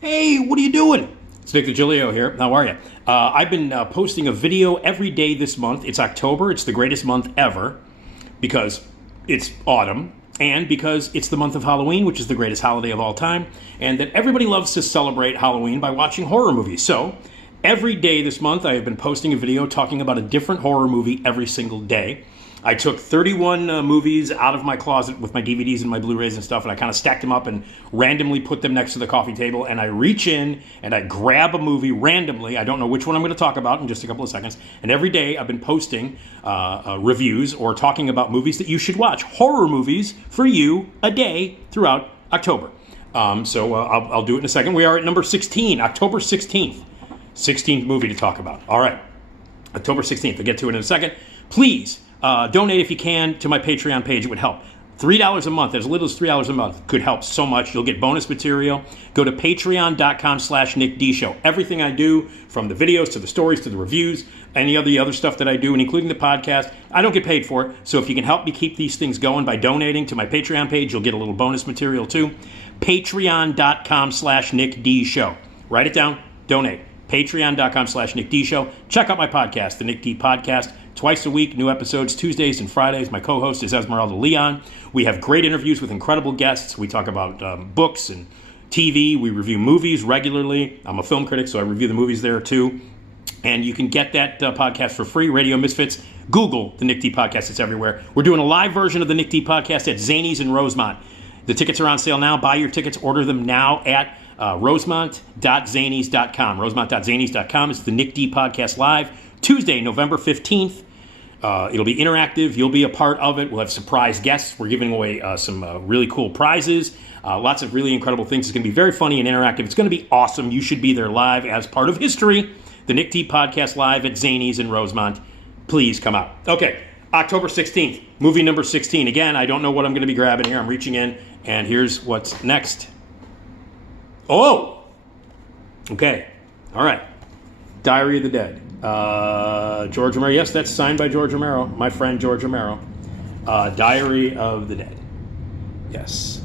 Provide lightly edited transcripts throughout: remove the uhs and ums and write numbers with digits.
Hey, what are you doing? It's Nick Digilio here. How are you? I've been posting a video every day this month. It's October. It's the greatest month ever because it's autumn and because it's the month of Halloween, which is the greatest holiday of all time, and that everybody loves to celebrate Halloween by watching horror movies. So every day this month, I have been posting a video talking about a different horror movie every single day. I took 31 movies out of my closet with my DVDs and my Blu-rays and stuff, and I kind of stacked them up and randomly put them next to the coffee table, and I reach in and I grab a movie randomly. I don't know which one I'm going to talk about in just a couple of seconds. And every day I've been posting reviews or talking about movies that you should watch. Horror movies for you a day throughout October. So I'll do it in a second. We are at number 16, October 16th. 16th movie to talk about. All right, October 16th. I'll get to it in a second. Please donate if you can to my Patreon page. It would help. $3 a month, as little as $3 a month, could help so much. You'll get bonus material. Go to patreon.com/NickDShow. Everything I do, from the videos to the stories to the reviews, any of the other stuff that I do, and including the podcast, I don't get paid for it. So if you can help me keep these things going by donating to my Patreon page, you'll get a little bonus material too. Patreon.com/NickDShow. Write it down. Donate. Patreon.com/NickDShow. Check out my podcast, the Nick D Podcast. Twice a week, new episodes, Tuesdays and Fridays. My co-host is Esmeralda Leon. We have great interviews with incredible guests. We talk about books and TV. We review movies regularly. I'm a film critic, so I review the movies there too. And you can get that podcast for free, Radio Misfits. Google the Nick D Podcast. It's everywhere. We're doing a live version of the Nick D Podcast at Zanies in Rosemont. The tickets are on sale now. Buy your tickets. Order them now at rosemont.zanies.com. Rosemont.zanies.com. It's the Nick D Podcast Live, Tuesday, November 15th. It'll be interactive. You'll be a part of it. We'll have surprise guests. We're giving away some really cool prizes. Lots of really incredible things. It's going to be very funny and interactive. It's going to be awesome. You should be there live as part of history. The Nick D Podcast Live at Zanies in Rosemont. Please come out. Okay, October 16th, movie number 16. Again, I don't know what I'm going to be grabbing here. I'm reaching in, and here's what's next. Oh! Okay. All right. Diary of the Dead. George Romero. Yes, that's signed by George Romero, my friend George Romero. Diary of the Dead. Yes.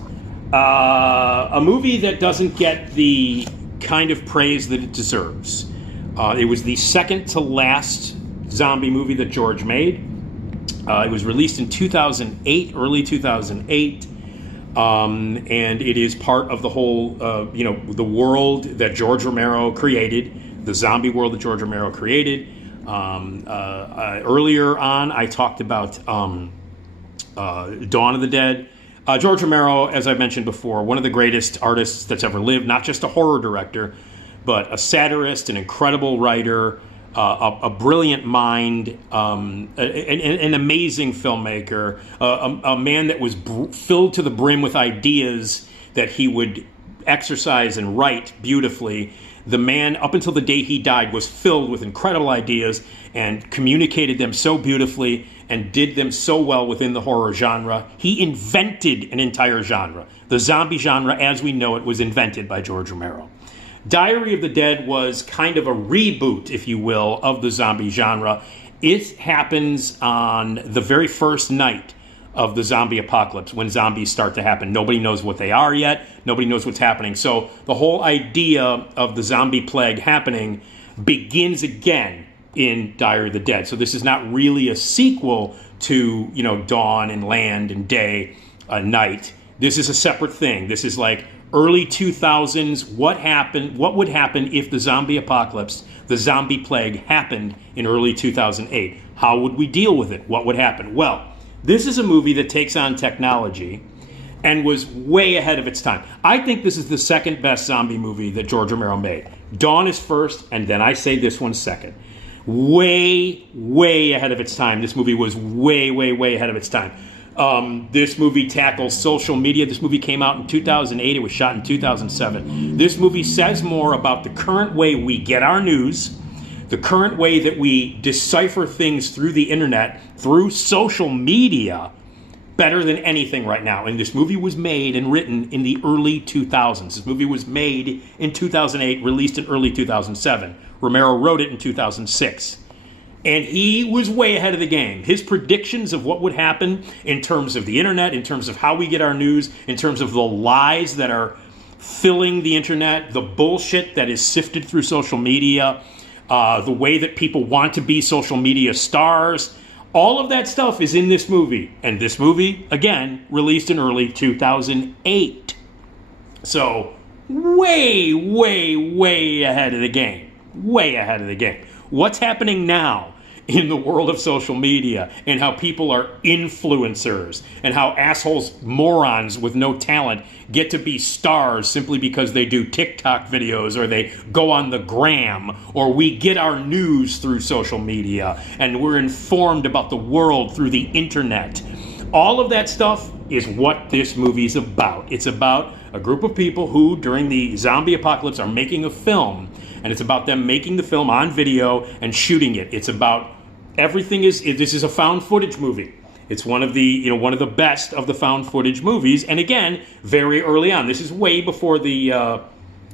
A movie that doesn't get the kind of praise that it deserves. It was the second to last zombie movie that George made. It was released in 2008, early 2008. And it is part of the whole, the world that George Romero created. The zombie world that George Romero created. Earlier on, I talked about Dawn of the Dead. George Romero, as I've mentioned before, one of the greatest artists that's ever lived, not just a horror director, but a satirist, an incredible writer, a brilliant mind, an amazing filmmaker, a man that was filled to the brim with ideas that he would exercise and write beautifully. The man, up until the day he died, was filled with incredible ideas and communicated them so beautifully and did them so well within the horror genre. He invented an entire genre. The zombie genre, as we know it, was invented by George Romero. Diary of the Dead was kind of a reboot, if you will, of the zombie genre. It happens on the very first night of the zombie apocalypse, when zombies start to happen. Nobody knows what they are yet. Nobody knows what's happening. So the whole idea of the zombie plague happening begins again in Diary of the Dead. So this is not really a sequel to, Dawn and Land and Day, Night. This is a separate thing. This is like early 2000s. What would happen if the zombie apocalypse, the zombie plague, happened in early 2008? How would we deal with it? What would happen? Well, this is a movie that takes on technology and was way ahead of its time. I think this is the second best zombie movie that George Romero made. Dawn is first, and then I say this one's second. Way, way ahead of its time. This movie was way, way, way ahead of its time. This movie tackles social media. This movie came out in 2008. It was shot in 2007. This movie says more about the current way we get our news, the current way that we decipher things through the internet, through social media, better than anything right now. And this movie was made and written in the early 2000s. This movie was made in 2008, released in early 2007. Romero wrote it in 2006. And he was way ahead of the game. His predictions of what would happen in terms of the internet, in terms of how we get our news, in terms of the lies that are filling the internet, the bullshit that is sifted through social media, the way that people want to be social media stars. All of that stuff is in this movie. And this movie, again, released in early 2008. So way, way, way ahead of the game. Way ahead of the game. What's happening now in the world of social media, and how people are influencers, and how assholes, morons with no talent get to be stars simply because they do TikTok videos, or they go on the gram, or we get our news through social media, and we're informed about the world through the internet. All of that stuff is what this movie's about. It's about a group of people who, during the zombie apocalypse, are making a film, and it's about them making the film on video and shooting it. It's about this is a found footage movie. It's one of the best of the found footage movies, and again, very early on. This is way before the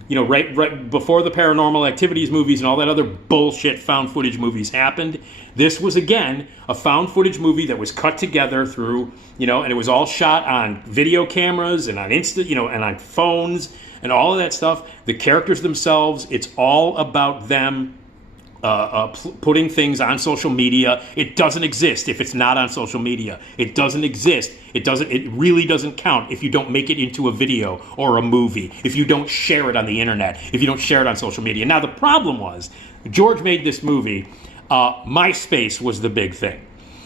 right before the Paranormal Activities movies and all that other bullshit found footage movies happened. This was, again, a found footage movie that was cut together through, and it was all shot on video cameras and on and on phones and all of that stuff. The characters themselves, it's all about them putting things on social media. It doesn't exist if it's not on social media. It doesn't exist. It really doesn't count if you don't make it into a video or a movie, if you don't share it on the internet, if you don't share it on social media. Now, the problem was, George made this movie. MySpace was the big thing.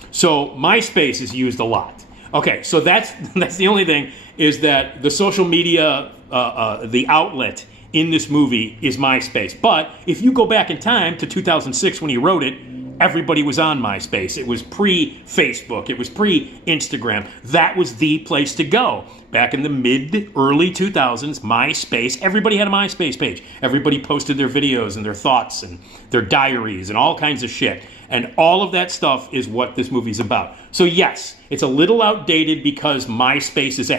So MySpace is used a lot. Okay, so that's the only thing, is that the social media, the outlet in this movie is MySpace. But if you go back in time to 2006 when he wrote it, everybody was on MySpace. It was pre-Facebook. It was pre-Instagram. That was the place to go. Back in the early 2000s, MySpace, everybody had a MySpace page. Everybody posted their videos and their thoughts and their diaries and all kinds of shit. And all of that stuff is what this movie's about. So yes, it's a little outdated because MySpace is a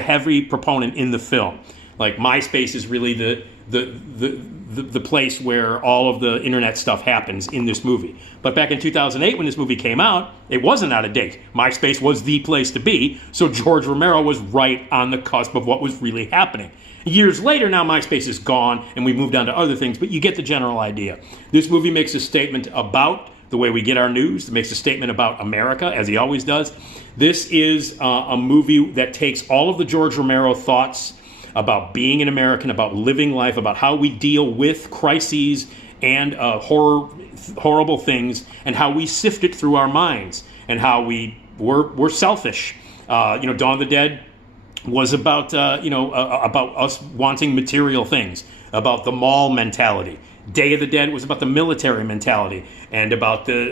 heavy proponent in the film. Like, MySpace is really the place where all of the internet stuff happens in this movie. But back in 2008, when this movie came out, it wasn't out of date. MySpace was the place to be, so George Romero was right on the cusp of what was really happening. Years later, now MySpace is gone, and we moved on to other things, but you get the general idea. This movie makes a statement about the way we get our news. It makes a statement about America, as he always does. This is a movie that takes all of the George Romero thoughts about being an American, about living life, about how we deal with crises and horrible things, and how we sift it through our minds, and how we're selfish. Dawn of the Dead was about about us wanting material things, about the mall mentality. Day of the Dead was about the military mentality and about the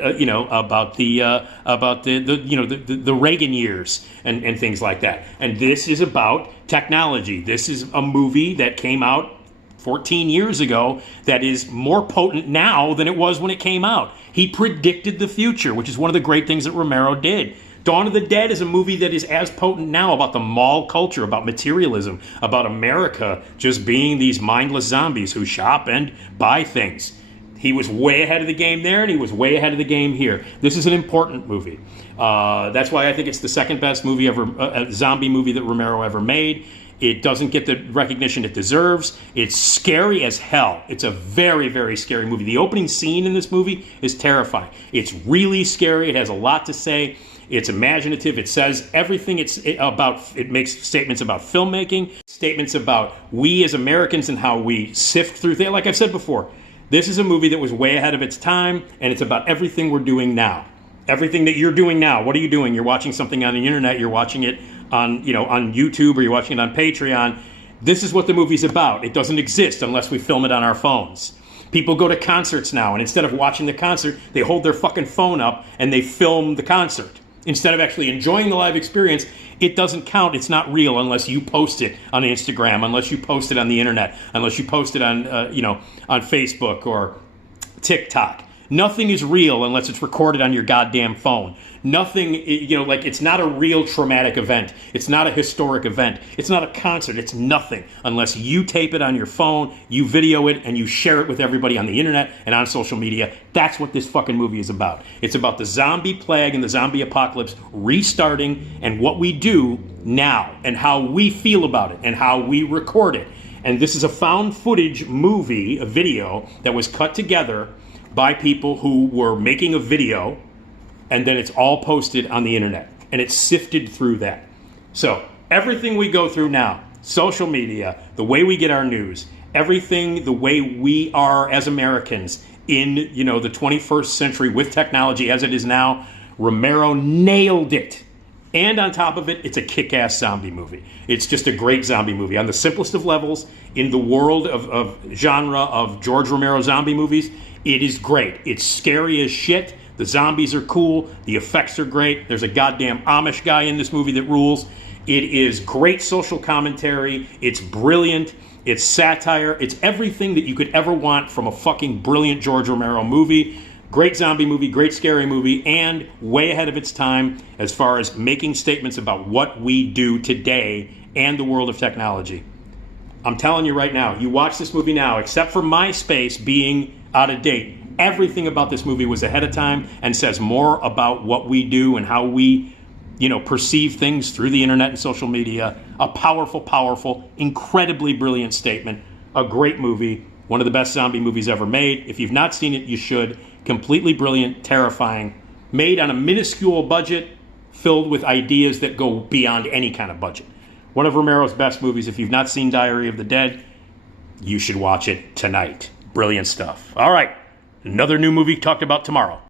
Reagan years and things like that. And this is about technology. This is a movie that came out 14 years ago that is more potent now than it was when it came out. He predicted the future, which is one of the great things that Romero did. Dawn of the Dead is a movie that is as potent now about the mall culture, about materialism, about America just being these mindless zombies who shop and buy things. He was way ahead of the game there, and he was way ahead of the game here. This is an important movie. That's why I think it's the second best movie ever, zombie movie that Romero ever made. It doesn't get the recognition it deserves. It's scary as hell. It's a very, very scary movie. The opening scene in this movie is terrifying. It's really scary. It has a lot to say. It's imaginative. It says everything it makes statements about filmmaking, statements about we as Americans and how we sift through things. Like I've said before, this is a movie that was way ahead of its time, and it's about everything we're doing now. Everything that you're doing now. What are you doing? You're watching something on the internet. You're watching it on YouTube, or you're watching it on Patreon. This is what the movie's about. It doesn't exist unless we film it on our phones. People go to concerts now, and instead of watching the concert, they hold their fucking phone up and they film the concert. Instead of actually enjoying the live experience, it doesn't count. It's not real unless you post it on Instagram, unless you post it on the internet, unless you post it on on Facebook or TikTok. Nothing is real unless it's recorded on your goddamn phone. Nothing, like it's not a real traumatic event. It's not a historic event. It's not a concert. It's nothing unless you tape it on your phone, you video it, and you share it with everybody on the internet and on social media. That's what this fucking movie is about. It's about the zombie plague and the zombie apocalypse restarting and what we do now and how we feel about it and how we record it. And this is a found footage movie, a video that was cut together by people who were making a video, and then it's all posted on the internet, and it's sifted through that. So everything we go through now, social media, the way we get our news, everything, the way we are as Americans in, the 21st century with technology as it is now, Romero nailed it. And on top of it, it's a kick-ass zombie movie. It's just a great zombie movie. On the simplest of levels, in the world of genre of George Romero zombie movies, it is great. It's scary as shit. The zombies are cool. The effects are great. There's a goddamn Amish guy in this movie that rules. It is great social commentary. It's brilliant. It's satire. It's everything that you could ever want from a fucking brilliant George Romero movie. Great zombie movie, great scary movie, and way ahead of its time as far as making statements about what we do today and the world of technology. I'm telling you right now, you watch this movie now, except for MySpace being out of date, everything about this movie was ahead of time and says more about what we do and how we, perceive things through the internet and social media. A powerful, powerful, incredibly brilliant statement. A great movie. One of the best zombie movies ever made. If you've not seen it, you should. Completely brilliant, terrifying, made on a minuscule budget, filled with ideas that go beyond any kind of budget. One of Romero's best movies. If you've not seen Diary of the Dead, you should watch it tonight. Brilliant stuff. All right, another new movie talked about tomorrow.